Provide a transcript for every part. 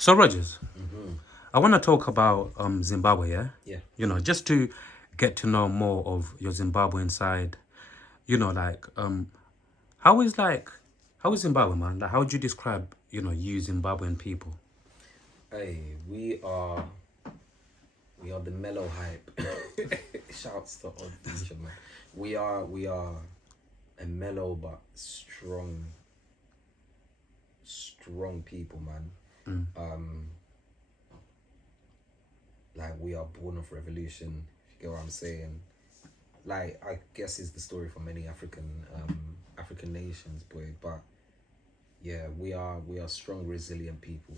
So Rogers, I want to talk about Zimbabwe, yeah? Yeah. Just to get to know more of your Zimbabwean side. Like how is like how is Zimbabwe, man? Like how would you describe, you Zimbabwean people? Hey, we are the mellow hype. Shouts to Odd Future, man. We are a mellow but strong people, man. Um, like we are born of revolution. If you get what I'm saying. Like I guess is the story for many African nations, boy. But yeah, we are strong, resilient people.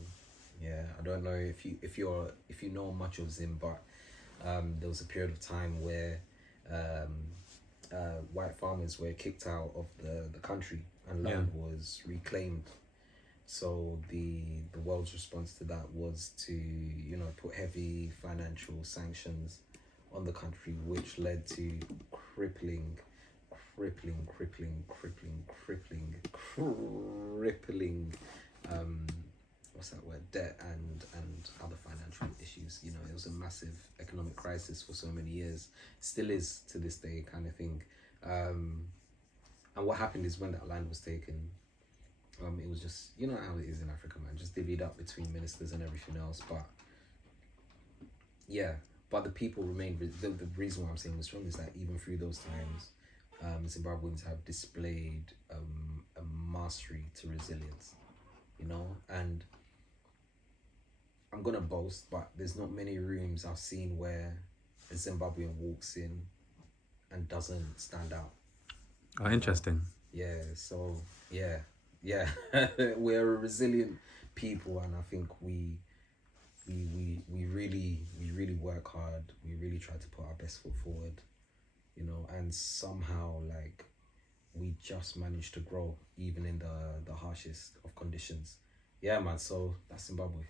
Yeah, I don't know if you know much of Zim, but there was a period of time where um, white farmers were kicked out of the country and Yeah. land was reclaimed. So the world's response to that was to put heavy financial sanctions on the country, which led to crippling, crippling what's that word, debt and other financial issues. It was a massive economic crisis for so many years, still is to this day, kind of thing. And what happened is when that land was taken, it was just, how it is in Africa, man, just divvied up between ministers and everything else. But yeah, but the people remained. The reason why I'm saying this wrong is that even through those times, Zimbabweans have displayed a mastery to resilience, and I'm gonna boast, but there's not many rooms I've seen where a Zimbabwean walks in and doesn't stand out. Oh, interesting. Yeah, so yeah, we're a resilient people, and I think we really work hard. We really try to put our best foot forward, and somehow like we just managed to grow even in the harshest of conditions. Yeah, man. So that's Zimbabwe.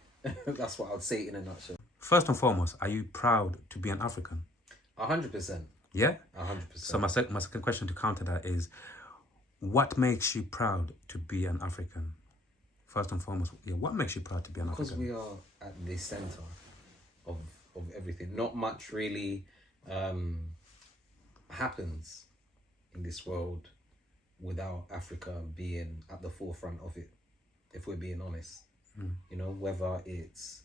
That's what I'd say in a nutshell. First and foremost, are you proud to be an African? 100%. Yeah? A hundred So percent. my second question to counter that is what makes you proud to be an African? First and foremost, yeah, what makes you proud to be an Because African? we are at the center of everything. Not much really um, happens in this world without Africa being at the forefront of it. If we're being honest, whether it's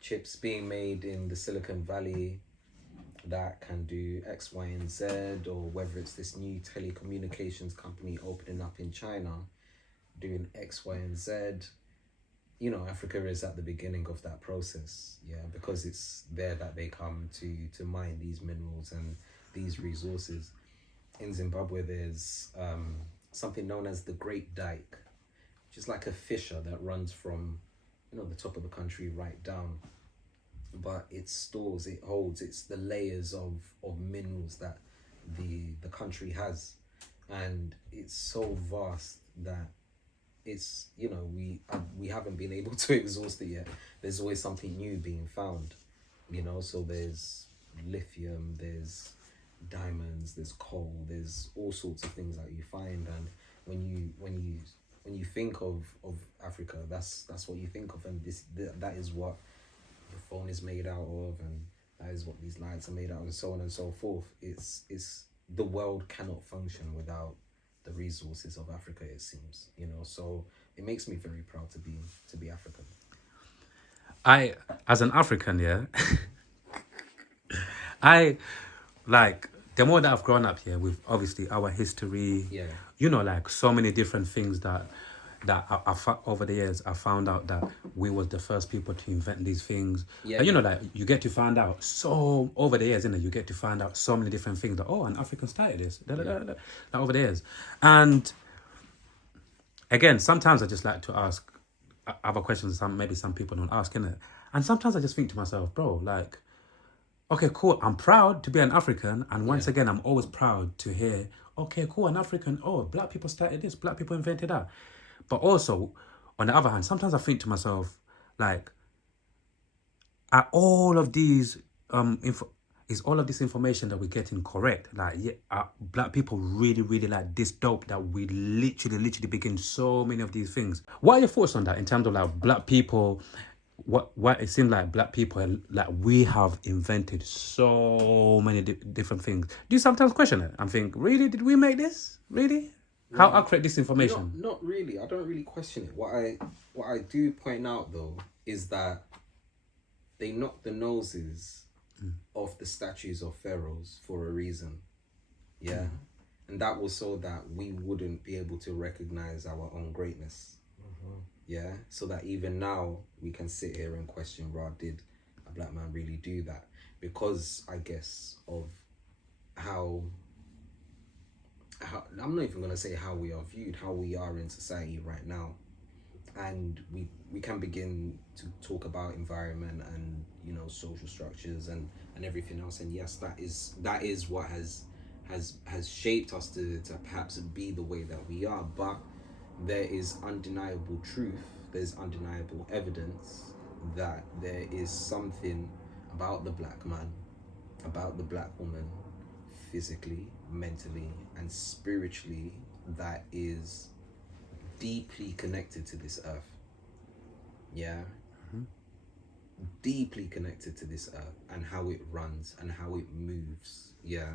chips being made in the Silicon Valley that can do X, Y, and Z, or whether it's this new telecommunications company opening up in China doing X, Y, and Z. Africa is at the beginning of that process, yeah, because it's there that they come to mine these minerals and these resources. In Zimbabwe, there's something known as the Great Dike, which is like a fissure that runs from, the top of the country right down. But it holds, it's the layers of minerals that the country has, and it's so vast that it's we haven't been able to exhaust it yet. There's always something new being found, so there's lithium, there's diamonds, there's coal, there's all sorts of things that you find. And when you think of Africa, that's what you think of. And that is what the phone is made out of, and that is what these lights are made out of, and so on and so forth. It's the world cannot function without the resources of Africa, it seems. So it makes me very proud to be African. I, as an African, yeah, I like the more that I've grown up here with obviously our history, Yeah. like so many different things over the years I found out that we was the first people to invent these things. Yeah, And yeah. like you get to find out so over the years, you get to find out so many different things that an African started this, like, over the years. And again, sometimes I just like to ask other questions maybe some people don't ask, innit? And sometimes I just think to myself, bro, like, okay, cool. I'm proud to be an African, and once Yeah. again, I'm always proud to hear, okay, cool, an African. Oh, black people started this, black people invented that. But also, on the other hand, sometimes I think to myself, like, are all of these is all of this information that we're getting correct? Like, yeah, are black people really, really like this dope that we literally begin so many of these things? What are your thoughts on that in terms of like black people? what it seems like black people are, like we have invented so many different things. Do you sometimes question it and think, really, did we make this? Really? How accurate this information? Not really. I don't really question it. What I do point out though is that they knocked the noses off the statues of pharaohs for a reason. Yeah. And that was so that we wouldn't be able to recognize our own greatness. Yeah. So that even now we can sit here and question, "Rah, did a black man really do that?" Because I guess of how I'm not even gonna say how we are viewed, how we are in society right now. And we can begin to talk about environment and, you know, social structures and everything else. And yes, that is what has shaped us to perhaps be the way that we are. But there is undeniable truth, there's undeniable evidence that there is something about the black man, about the black woman, physically, mentally, and spiritually, that is deeply connected to this earth. Yeah. Deeply connected to this earth and how it runs and how it moves. Yeah.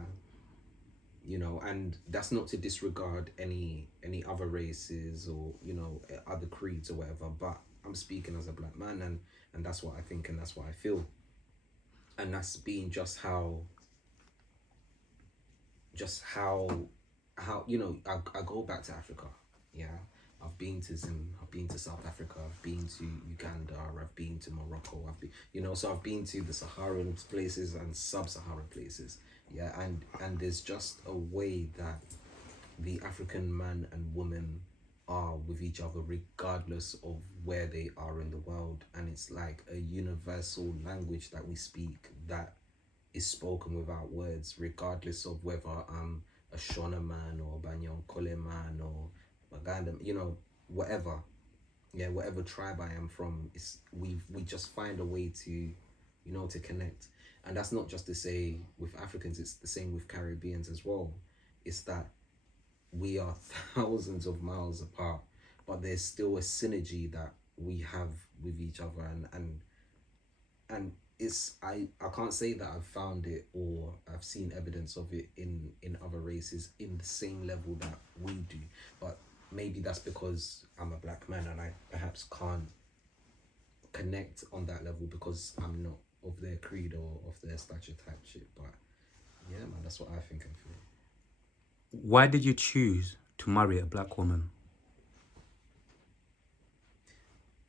You know, and that's not to disregard any other races or, you know, other creeds or whatever, but I'm speaking as a black man, and that's what I think and that's what I feel. And that's being just how you know, I go back to Africa. Yeah. I've been to South Africa, I've been to Uganda, I've been to Morocco, you know, so I've been to the Saharan places and sub-Saharan places. Yeah, and there's just a way that the African man and woman are with each other regardless of where they are in the world. And it's like a universal language that we speak that is spoken without words, regardless of whether I'm a Shona man or a Banyankole man or Baganda, you know, whatever. Yeah, whatever tribe I am from, we just find a way to, you know, to connect. And that's not just to say with Africans, it's the same with Caribbeans as well. It's that we are thousands of miles apart, but there's still a synergy that we have with each other, and it's I can't say that I've found it or I've seen evidence of it in other races in the same level that we do. But maybe that's because I'm a black man and I perhaps can't connect on that level because I'm not of their creed or of their stature type shit. But yeah, man, that's what I think and feel. Why did you choose to marry a black woman?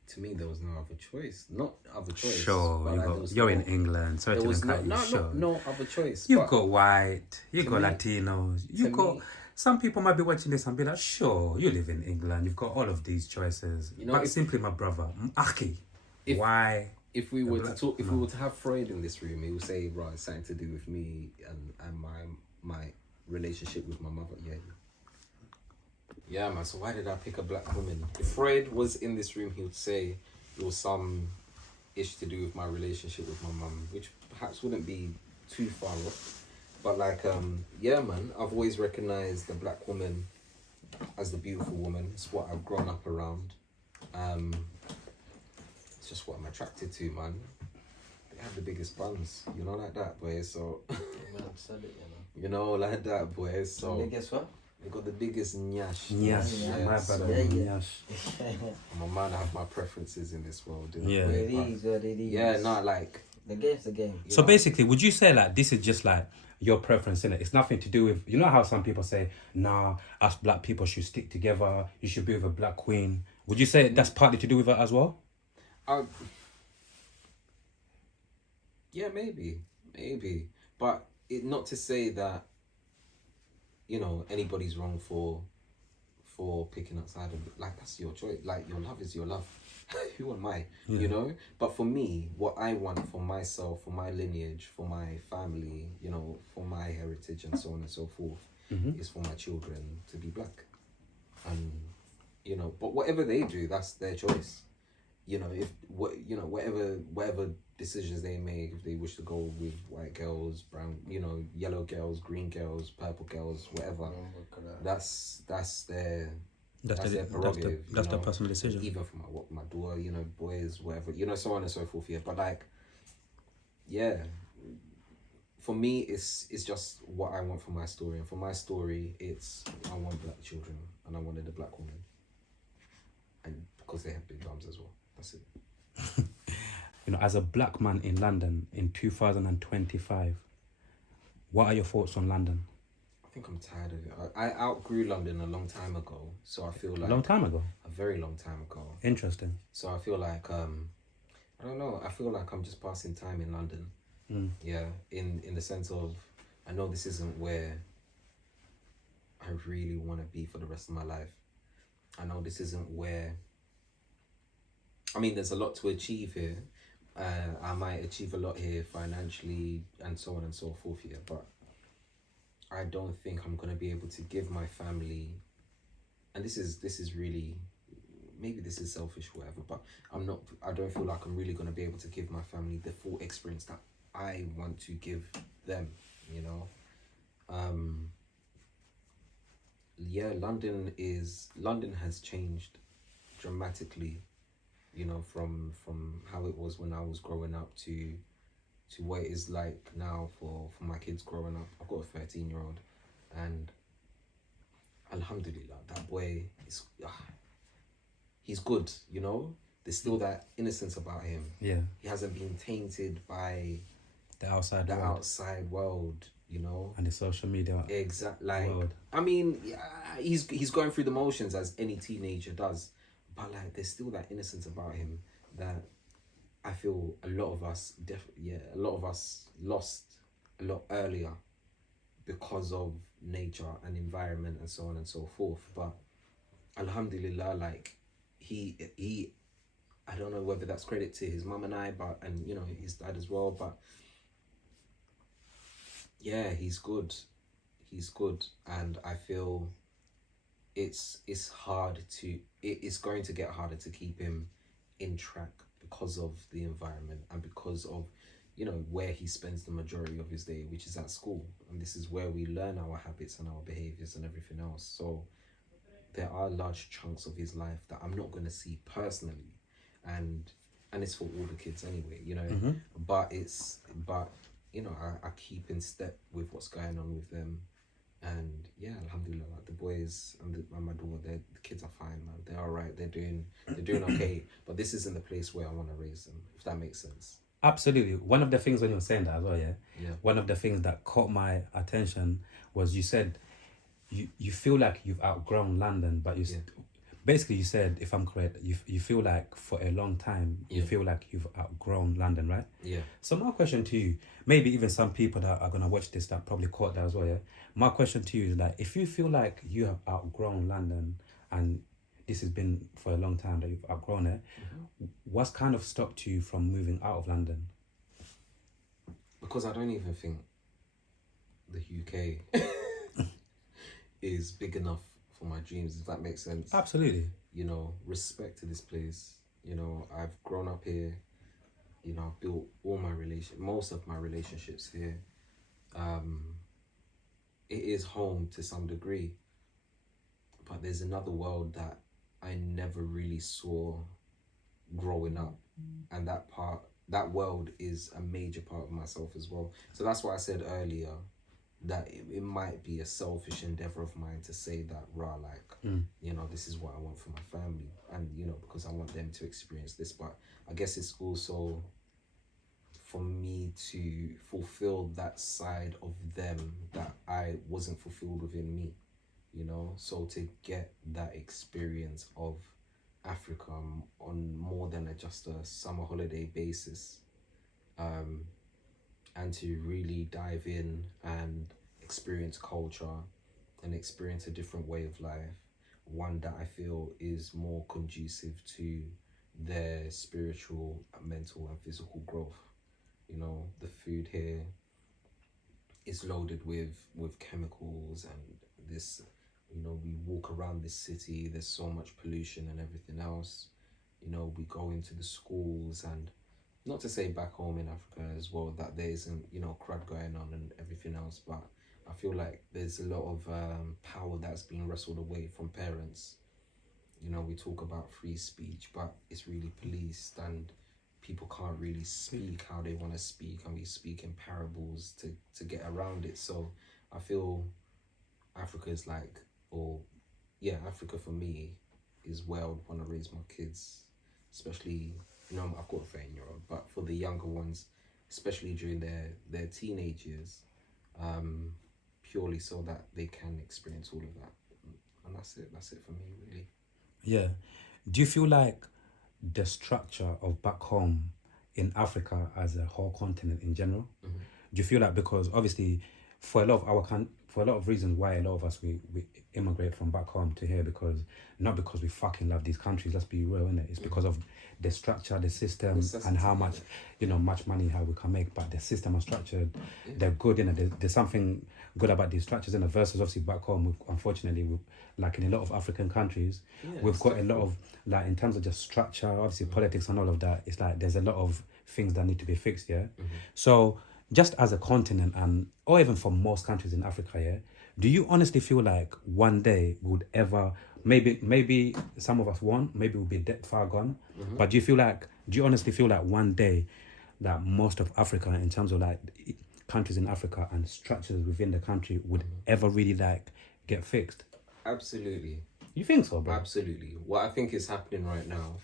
To me, there was no other choice. Not other choice. Sure, but you're in England, so there was no sure. other choice. You got white, you got me- Latinos, you got. Some people might be watching this and be like, sure, you live in England, you've got all of these choices. You know, but simply, my brother, Aki, why? If we were to talk, if we were to have Freud in this room, he would say, right, it's something to do with me and my relationship with my mother. Yeah, man. So why did I pick a black woman? If Freud was in this room, he would say it was some ish to do with my relationship with my mum, which perhaps wouldn't be too far off. But like, yeah, man, I've always recognized the black woman as the beautiful woman. It's what I've grown up around. It's just what I'm attracted to, man. They have the biggest buns, you know, like that, boy. So, you know, like that, boy. So, the biggest what? they got the biggest nyash. Yes, Yeah, my so brother. Yes. I'm a man. I have my preferences in this world. Yeah. What it is, what it is. Yeah, no, like The game's the game. So know. basically, would you say like this is just like your preference in it? It's nothing to do with, you know how some people say, nah, us black people should stick together. You should be with a black queen. Would you say that's partly to do with it as well? Yeah, maybe, but not to say that, you know, anybody's wrong for picking outside of it. Like, that's your choice. Like, your love is your love. Who am I? Yeah. You know. But for me, what I want for myself, for my lineage, for my family, you know, for my heritage, and so on and so forth, is for my children to be black. And you know, but whatever they do, that's their choice. You know, whatever decisions they make, if they wish to go with white girls, brown, you know, yellow girls, green girls, purple girls, whatever, that's their That's their prerogative. that's the personal decision. Even for my daughter, boys, whatever, so on and so forth. Yeah, but like, yeah, for me, it's just what I want for my story, and for my story, it's I want black children, and I wanted a black woman, and because they have big bums as well. That's it. As a black man in London in 2025, what are your thoughts on London? I think I'm tired of it. I outgrew London a long time ago, so I feel like Long time ago. a very long time ago. Interesting. So I feel like I don't know. I feel like I'm just passing time in London. Yeah, in the sense of I know this isn't where I really want to be for the rest of my life. I know this isn't where. I mean, there's a lot to achieve here. I might achieve a lot here financially and so on and so forth here, but I don't think I'm gonna be able to give my family. And this is really, maybe this is selfish, or whatever. But I don't feel like I'm really gonna be able to give my family the full experience that I want to give them. Yeah, London has changed dramatically. From how it was when I was growing up to what it is like now for my kids growing up. I've got a 13-year-old, and alhamdulillah, that boy is he's good. There's still that innocence about him. Yeah. He hasn't been tainted by The outside the world. outside world. And the social media. Exactly. Like, world. I mean, yeah, he's going through the motions as any teenager does, but like, there's still that innocence about him that I feel a lot of us lost a lot earlier because of nature and environment and so on and so forth. But alhamdulillah, like he I don't know whether that's credit to his mum and I, and his dad as well, but yeah, he's good, and I feel it's going to get harder to keep him in track because of the environment and because of where he spends the majority of his day, which is at school, and this is where we learn our habits and our behaviors and everything else. So there are large chunks of his life that I'm not going to see personally, and it's for all the kids anyway, but I keep in step with what's going on with them. And yeah, alhamdulillah, like the boys and my daughter, the kids are fine, man. They're all right. They're doing okay. But this isn't the place where I want to raise them, if that makes sense. Absolutely. One of the things when you're saying that as well, yeah. One of the things that caught my attention was you said you feel like you've outgrown London, but basically you said, if I'm correct, you feel like for a long time you feel like you've outgrown London, right? Yeah. So my question to you, maybe even some people that are gonna watch this that probably caught that as well, yeah. My question to you is like, if you feel like you have outgrown London and this has been for a long time that you've outgrown it, what's kind of stopped you from moving out of London? Because I don't even think the UK is big enough for my dreams, if that makes sense. Absolutely. Respect to this place. I've grown up here. I've built most of my relationships here. It is home to some degree, but there's another world that I never really saw growing up, and that world is a major part of myself as well. So that's why I said earlier that it might be a selfish endeavor of mine to say that this is what I want for my family, and because I want them to experience this. But I guess it's also for me to fulfill that side of them that I wasn't fulfilled within me, so to get that experience of Africa on more than just a summer holiday basis, and to really dive in and experience culture and experience a different way of life, one that I feel is more conducive to their spiritual, mental and physical growth. The food here is loaded with chemicals, and this, we walk around this city, there's so much pollution and everything else. We go into the schools, and not to say back home in Africa as well that there isn't, crud going on and everything else, but I feel like there's a lot of power that's being wrestled away from parents, you know, we talk about free speech, but it's really policed, and people can't really speak how they want to speak, and we speak in parables to get around it. So I feel Africa is like, or yeah, Africa for me is where I would want to raise my kids, especially, you know, I've got a 13-year-old, but for the younger ones, especially during their teenage years, purely so that they can experience all of that. And that's it for me, really. Yeah. Do you feel like the structure of back home in Africa as a whole continent in general? Mm-hmm. Do you feel like, because obviously for a lot of for a lot of reasons why a lot of us we immigrate from back home to here, because not because we fucking love these countries, let's be real, innit? It's because of the structure, the system, and how much, you know, much money how we can make, but the system and structure, they're good, innit? There's something good about these structures, innit? Versus obviously back home, unfortunately, like in a lot of African countries, we've got a lot of, like, in terms of just structure, obviously politics and all of that, it's like there's a lot of things that need to be fixed, yeah? So just as a continent, and or even for most countries in Africa, yeah, do you honestly feel like one day we would ever, maybe some of us won't, maybe we'll be that far gone, but do you honestly feel like one day that most of Africa, in terms of like countries in Africa and structures within the country, would ever really like get fixed? Absolutely. You think so, bro? Absolutely. What I think is happening right now,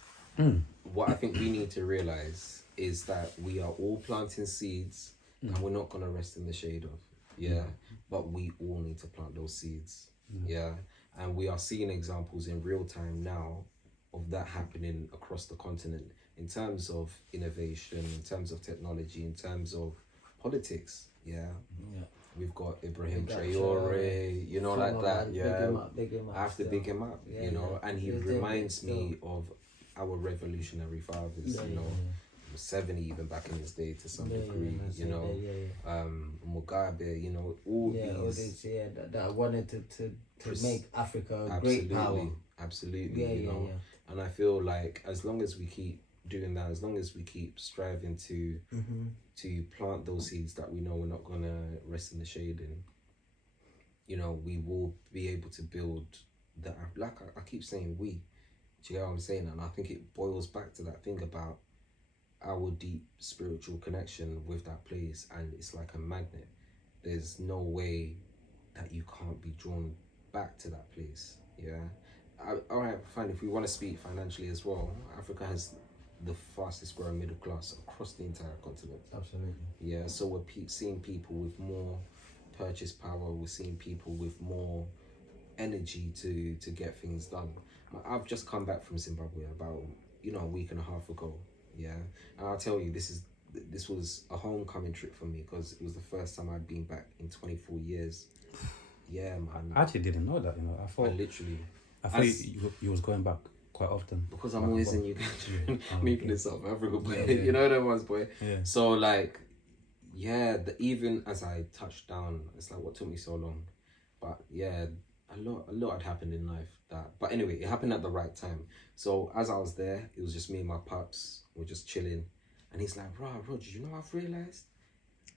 what I think we need to realize is that we are all planting seeds, and we're not going to rest in the shade of. But we all need to plant those seeds. And we are seeing examples in real time now of that happening across the continent, in terms of innovation, in terms of technology, in terms of politics. We've got Ibrahim Traore, you know, Come like on, that. man. Big him up I have to still. big him up, you know, and he reminds me of our revolutionary fathers, you know. Musevi even back in his day to some degree, you know. Mugabe, you know, all these that wanted to make Africa a great power. Absolutely, you know. And I feel like as long as we keep doing that, as long as we keep striving to plant those seeds that we know we're not gonna rest in the shade in, you know, we will be able to build that. Like I keep saying we, do you get what I'm saying? And I think it boils back to that thing about our deep spiritual connection with that place, and it's like a magnet. There's no way that you can't be drawn back to that place. All right, fine. If we want to speak financially as well, Africa has the fastest growing middle class across the entire continent. Absolutely. So we're seeing people with more purchase power. We're seeing people with more energy to get things done. I've just come back from Zimbabwe about, you know, a week and a half ago. And I'll tell you, this was a homecoming trip for me, because it was the first time I'd been back in 24 years. Man. I actually didn't know that, you know. I thought you was going back quite often. Because I'm always in Uganda, moving in South Africa, boy. Yeah. You know them ones, boy. So like, even as I touched down, it's like, what took me so long? But a lot had happened in life but anyway, it happened at the right time. So as I was there, it was just me and my pups. We're just chilling, and he's like, bro, you know what I've realized?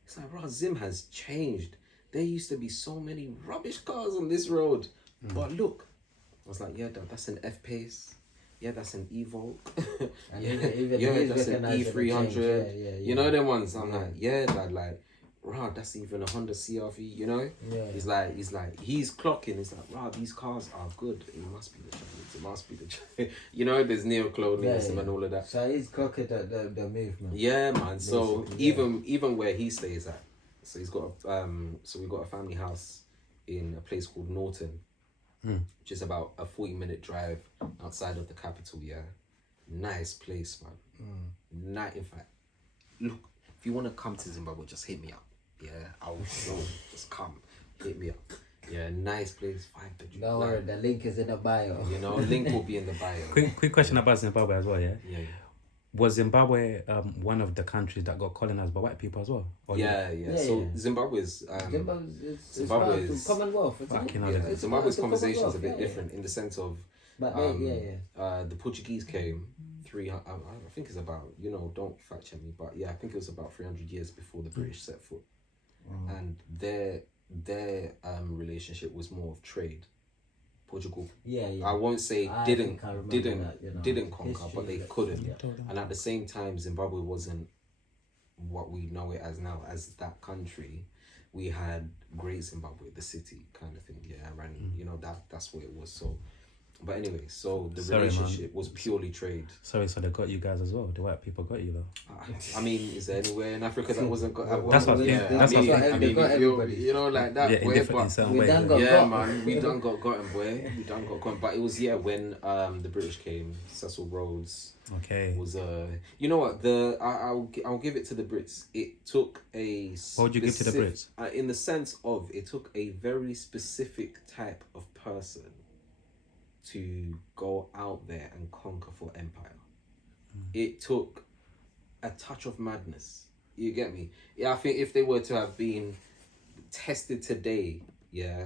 It's like, bro, Zim has changed. There used to be so many rubbish cars on this road, but look. I was like, Dad, that's an F-Pace. That's an Evoque. That's an E300. You know them ones. I'm like, Dad, like, Rod, that's even a Honda CRV, you know? He's clocking. He's like, wow, these cars are good. It must be the Chinese. It must be the Chinese. You know, there's neo-colonialism and all of that. So he's clocking the movement. Yeah, man. So even where he stays at, so he's got we've got a family house in a place called Norton, which is about a 40-minute drive outside of the capital. Nice place, man. In fact, look, if you want to come to Zimbabwe, just hit me up. I'll go. Just come, hit me up. Nice place, 5 bedroom. Don't worry, the link is in the bio. You know, link will be in the bio. Quick question about Zimbabwe as well, Was Zimbabwe one of the countries that got colonized by white people as well? So Zimbabwe's Commonwealth. Zimbabwe's conversation is a bit different in the sense of the Portuguese came I think it's about, you know, don't fact check me, but I think it was about 300 years before the British set foot, and their relationship was more of trade. Portugal. Yeah, yeah. I won't say I didn't think I remember didn't that, you know, didn't conquer, history, but they but- couldn't. yeah. And at the same time, Zimbabwe wasn't what we know it as now, as that country. We had Great Zimbabwe, the city kind of thing, yeah, and you know that's what it was. So, but anyway, so the Sorry, man. relationship was purely trade. Sorry, so they got you guys as well. The white people got you though. I mean, is there anywhere in Africa that wasn't got? That's what- yeah. that's I what- mean, they I mean, got if you're, everybody. you know, like that. Yeah, in boy, different in but certain we ways. done got yeah, got. man, we done got gotten, boy. We done got gotten. But it was when the British came, Cecil Rhodes Okay. was you know what, I'll give it to the Brits. It took a What would you give to the Brits? In the sense of it took a very specific type of person to go out there and conquer for empire. It took a touch of madness. You get me? Yeah, I think if they were to have been tested today, yeah,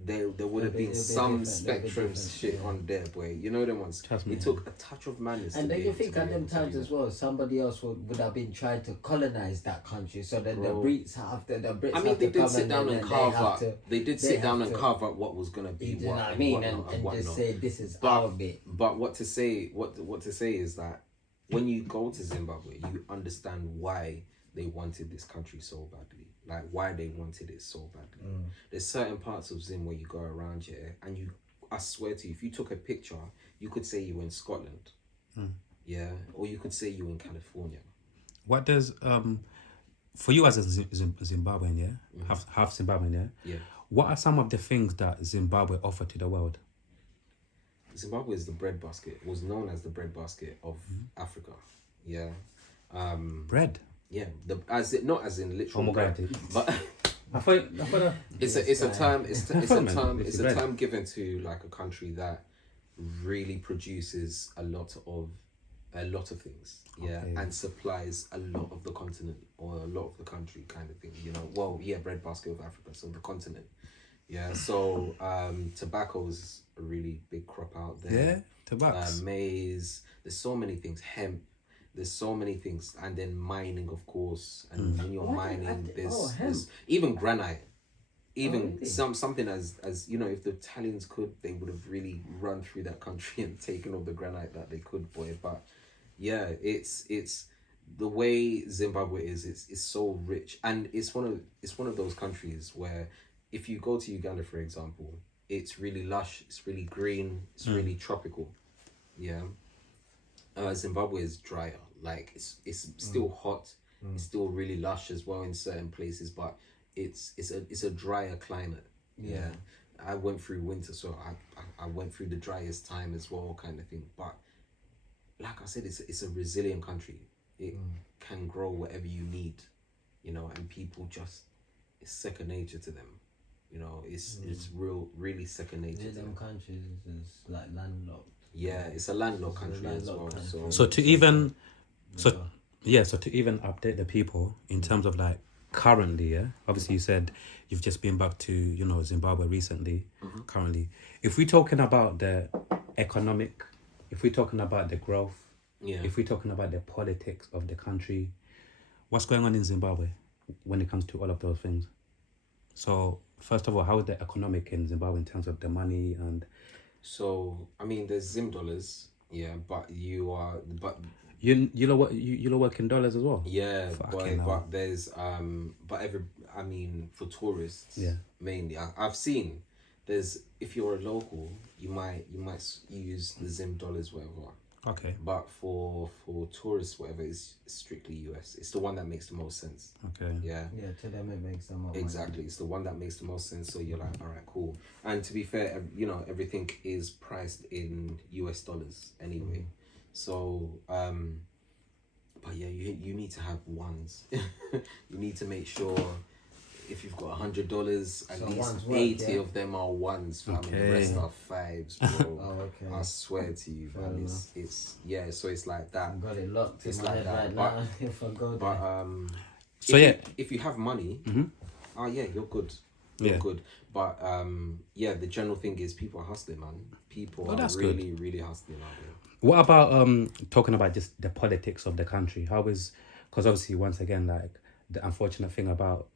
there would have been some spectrum shit on there, boy. You know them ones. Trust me. It took a touch of madness. And to then be you able to think be at them able to times do as that. well, somebody else would have been trying to colonize that country. So then the Bro. Brits have to, the Brits I mean, have they to did come sit down then and they carve have out. to- They did they sit down have and to- carve out what was gonna be You know what, what I and mean? whatnot And just whatnot. say this is But- our bit. But what to say is that when you go to Zimbabwe, you understand why they wanted this country so badly. Like why they wanted it so badly. There's certain parts of Zim where you go around here and I swear to you, if you took a picture, you could say you were in Scotland. Yeah. Or you could say you were in California. What does for you as a Zimbabwean, yeah, half Zimbabwean, yeah. Yeah. What are some of the things that Zimbabwe offer to the world? Zimbabwe is the breadbasket, was known as the breadbasket of Africa. Yeah. Bread. Yeah. Not as in literal Oh my bread, God. but I thought it's a term it's a bread. term given to like a country that really produces a lot of things, yeah, Okay. and supplies a lot of the continent or a lot of the country kind of thing, you know. Well, yeah, breadbasket of Africa, so the continent, yeah. So tobacco is a really big crop out there. Yeah, tobacco. Maize, there's so many things, hemp, there's so many things, and then mining, of course. And when you're mining, hemp. there's even granite, even really? something as you know, if the Italians could, they would have really run through that country and taken all the granite that they could, boy. But yeah, it's the way Zimbabwe is. It's so rich, and it's one of those countries where if you go to Uganda, for example, it's really lush, it's really green, it's really tropical. Yeah. Zimbabwe is drier. Like it's still hot. It's still really lush as well in certain places, but it's a drier climate. Yeah. I went through winter, so I went through the driest time as well, kind of thing. But like I said, it's a resilient country. It can grow whatever you need, you know, and people just, it's second nature to them. You know, it's really second nature to Them them. countries is like landlocked. Yeah, it's a landlocked country as well. landlocked So country. So to even update the people in terms of like currently, yeah. Obviously, you said you've just been back to Zimbabwe recently. Currently, if we're talking about the economic, if we're talking about the growth, yeah. if we're talking about the politics of the country, what's going on in Zimbabwe when it comes to all of those things? So first of all, how is the economic in Zimbabwe in terms of the money and? So I mean, there's Zim dollars, yeah, but you work in dollars as well. yeah, Fucking hell. but there's for tourists, Yeah. mainly I've seen there's, if you're a local, you might use the Zim dollars, whatever. Okay. But for tourists, whatever, it's strictly US. It's the one that makes the most sense. Okay. Yeah. Yeah, to them it makes them more Exactly, it's the one that makes the most sense. So you're like, all right, cool. And to be fair, everything is priced in US dollars anyway. So, but yeah, you need to have ones. You need to make sure if you've got $100, at So least ones work, 80 yeah. of them are ones, fam, and the Okay. rest are fives, bro. Oh, okay. I swear to you, Fair man. enough. It's yeah. So it's like that. I've got it locked in It's my like head that, right but- now. If I go But there. So if yeah. if you have money, oh yeah, you're good. Yeah. You're good. But yeah, the general thing is people are hustling, man. People Oh, are that's really, really hustling out there. What about talking about just the politics of the country? How is, because obviously once again, like the unfortunate thing about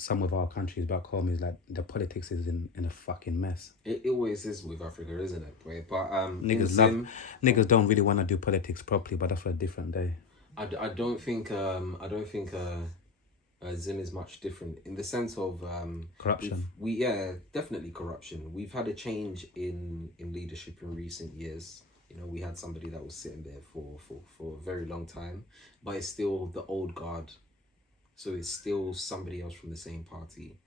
some of our countries back home is like the politics is in a fucking mess. It always is with Africa, isn't it, boy? But Niggas don't really want to do politics properly, but that's for a different day. I don't think Zim is much different in the sense of Corruption. We definitely corruption. We've had a change in leadership in recent years. You know, we had somebody that was sitting there for a very long time, but it's still the old guard. So it's still somebody else from the same party.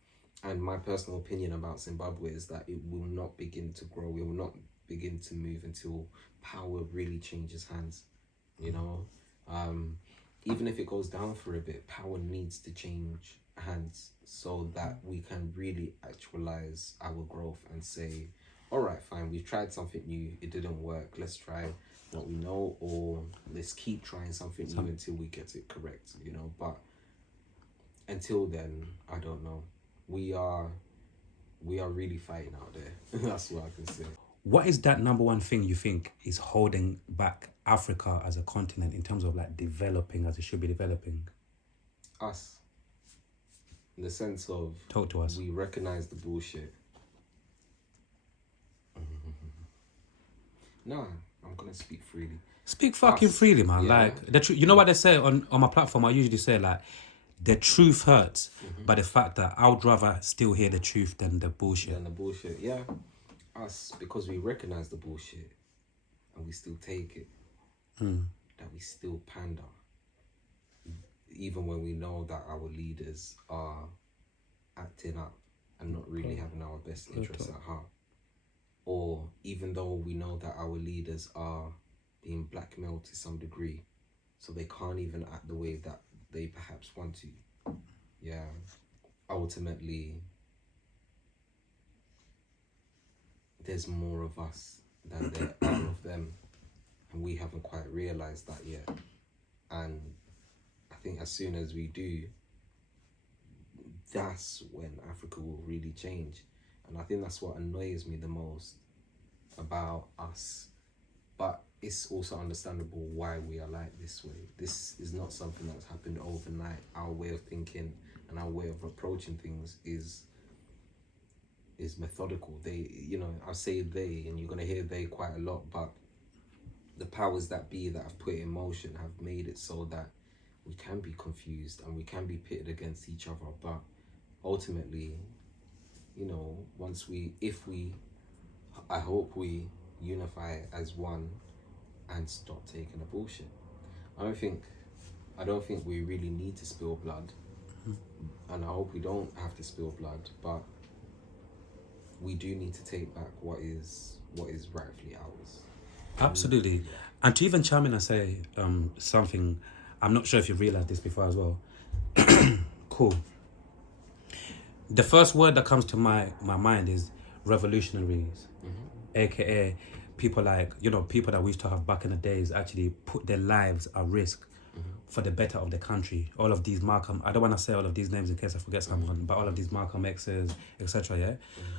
And my personal opinion about Zimbabwe is that it will not begin to grow. It will not begin to move until power really changes hands. You know, even if it goes down for a bit, power needs to change hands so that we can really actualize our growth and say, all right, fine, we've tried something new, it didn't work, let's try what we know, or let's keep trying something new until we get it correct, you know. But until then, I don't know. We are really fighting out there. That's what I can say. What is that number one thing you think is holding back Africa as a continent in terms of like developing as it should be developing? Us. In the sense of... Talk to us. We recognize the bullshit. No, I'm going to speak freely. Speak fucking freely, man. Yeah. Like, the you know what they say on my platform? I usually say, like, the truth hurts, but the fact that I would rather still hear the truth than the bullshit. Yeah. Us, because we recognize the bullshit and we still take it, that we still pander, even when we know that our leaders are acting up and not really having our best interests at heart. Or even though we know that our leaders are being blackmailed to some degree, so they can't even act the way that they perhaps want to. Yeah. Ultimately, there's more of us than there are of them. And we haven't quite realised that yet. And I think as soon as we do, that's when Africa will really change. And I think that's what annoys me the most about us. But it's also understandable why we are like this way. This is not something that's happened overnight. Our way of thinking and our way of approaching things is methodical. They, you know, I say they, and you're going to hear they quite a lot, but the powers that be that have put it in motion have made it so that we can be confused and we can be pitted against each other. But ultimately, you know, I hope we unify as one and stop taking the bullshit. I don't think we really need to spill blood, and I hope we don't have to spill blood, but we do need to take back what is rightfully ours. Absolutely. And to even chime in and say something, I'm not sure if you realized this before as well. Cool. The first word that comes to my mind is revolutionaries, aka people like, you know, people that we used to have back in the days actually put their lives at risk for the better of the country. All of these Malcolm, I don't want to say all of these names in case I forget someone, but all of these Malcolm X's, etc. Yeah.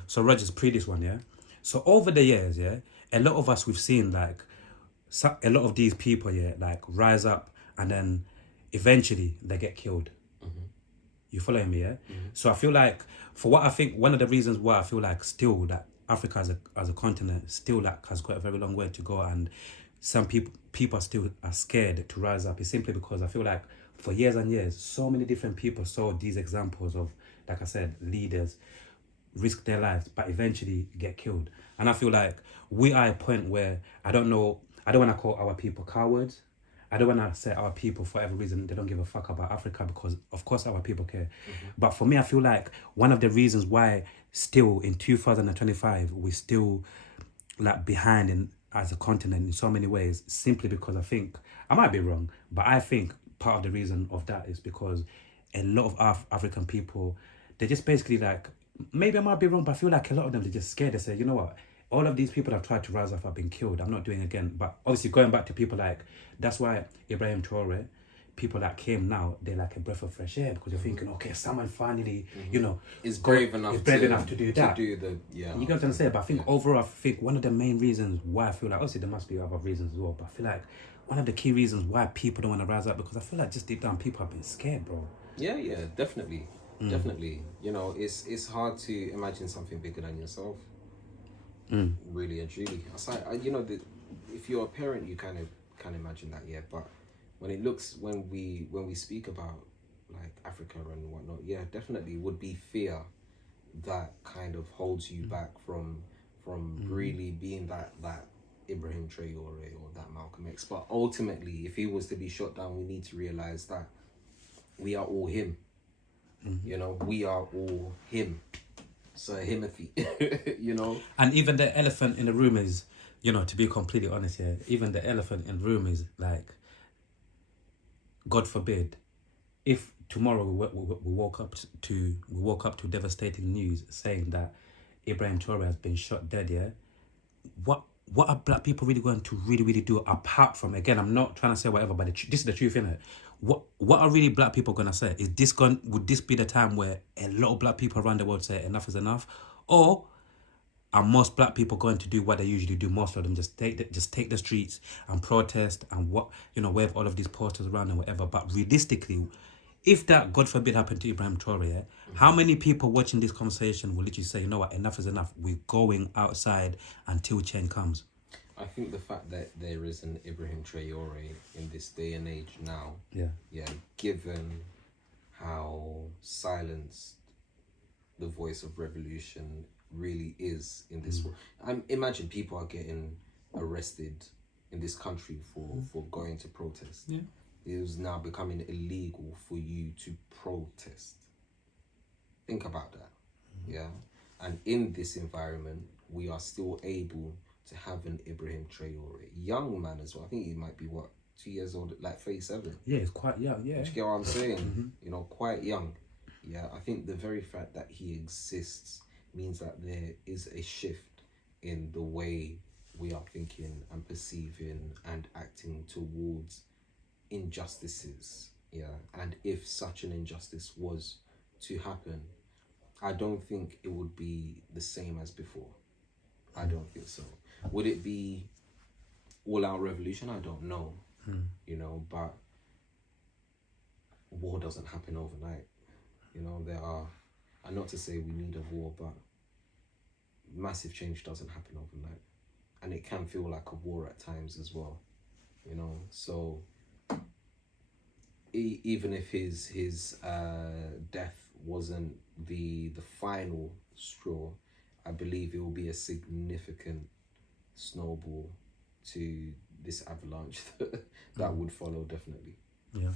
So Roger's pre this one, yeah. So over the years, yeah, a lot of us we've seen like a lot of these people, yeah, like rise up and then eventually they get killed. You following me, yeah? So I feel like, for what I think, one of the reasons why I feel like still that Africa as a continent still like has got a very long way to go, and some people still are scared to rise up, is simply because I feel like for years and years, so many different people saw these examples of, like I said, leaders risk their lives but eventually get killed. And I feel like we are at a point where I don't want to call our people cowards. I don't want to say our people for every reason they don't give a fuck about Africa, because of course our people care. But for me, I feel like one of the reasons why still in 2025 we're still like behind as a continent in so many ways, simply because I think, I might be wrong, but I think part of the reason of that is because a lot of African people, they just basically like, maybe I might be wrong, but I feel like a lot of them, they're just scared. They say, you know what, all of these people that have tried to rise up have been killed. I'm not doing it again. But obviously going back to people like, that's why Ibrahim Traore, people that came now, they're like a breath of fresh air, because you're thinking, okay, someone finally, you know, is brave enough to do that. You get what I'm trying to say, but I think overall, I think one of the main reasons why I feel like, obviously there must be other reasons as well, but I feel like one of the key reasons why people don't want to rise up, because I feel like just deep down people have been scared, bro. Yeah, definitely. Definitely. You know, it's hard to imagine something bigger than yourself. Really and truly. Aside, you know, if you're a parent, you kind of can imagine that, yeah. But when we speak about like Africa and whatnot, yeah, definitely would be fear that kind of holds you back from really being that Ibrahim Traore or that Malcolm X. But ultimately, if he was to be shot down, we need to realize that we are all him. You know, we are all him. Sir Himothy. You know. And even the elephant in the room is, you know, to be completely honest here, even the elephant in the room is like, God forbid, if tomorrow we woke up to devastating news saying that Ibrahim Traore has been shot dead, yeah, what are black people really going to really do, apart from, again, I'm not trying to say whatever, but this is the truth, innit? What are really black people gonna say? Would this be the time where a lot of black people around the world say enough is enough, or are most black people going to do what they usually do? Most of them just take the streets and protest and wave all of these posters around and whatever. But realistically, if that, God forbid, happened to Ibrahim Traore, yeah, how many people watching this conversation will literally say, you know what, enough is enough, we're going outside until change comes? I think the fact that there is an Ibrahim Traore in this day and age now, Yeah. given how silenced the voice of revolution really is in this world. Imagine people are getting arrested in this country for going to protest. Yeah. It is now becoming illegal for you to protest. Think about that. Yeah. And in this environment, we are still able to have an Ibrahim Traore, young man as well. I think he might be 2 years old, like 37. Yeah, it's quite young. Yeah. Do you get what I'm saying? You know, quite young. Yeah, I think the very fact that he exists means that there is a shift in the way we are thinking and perceiving and acting towards injustices. Yeah, and if such an injustice was to happen, I don't think it would be the same as before. I don't think so. Would it be all-out revolution? I don't know. You know, but war doesn't happen overnight. You know, and not to say we need a war, but massive change doesn't happen overnight. And it can feel like a war at times as well. You know, so even if his death wasn't the final straw, I believe it will be a significant snowball to this avalanche that would follow, definitely. Yeah.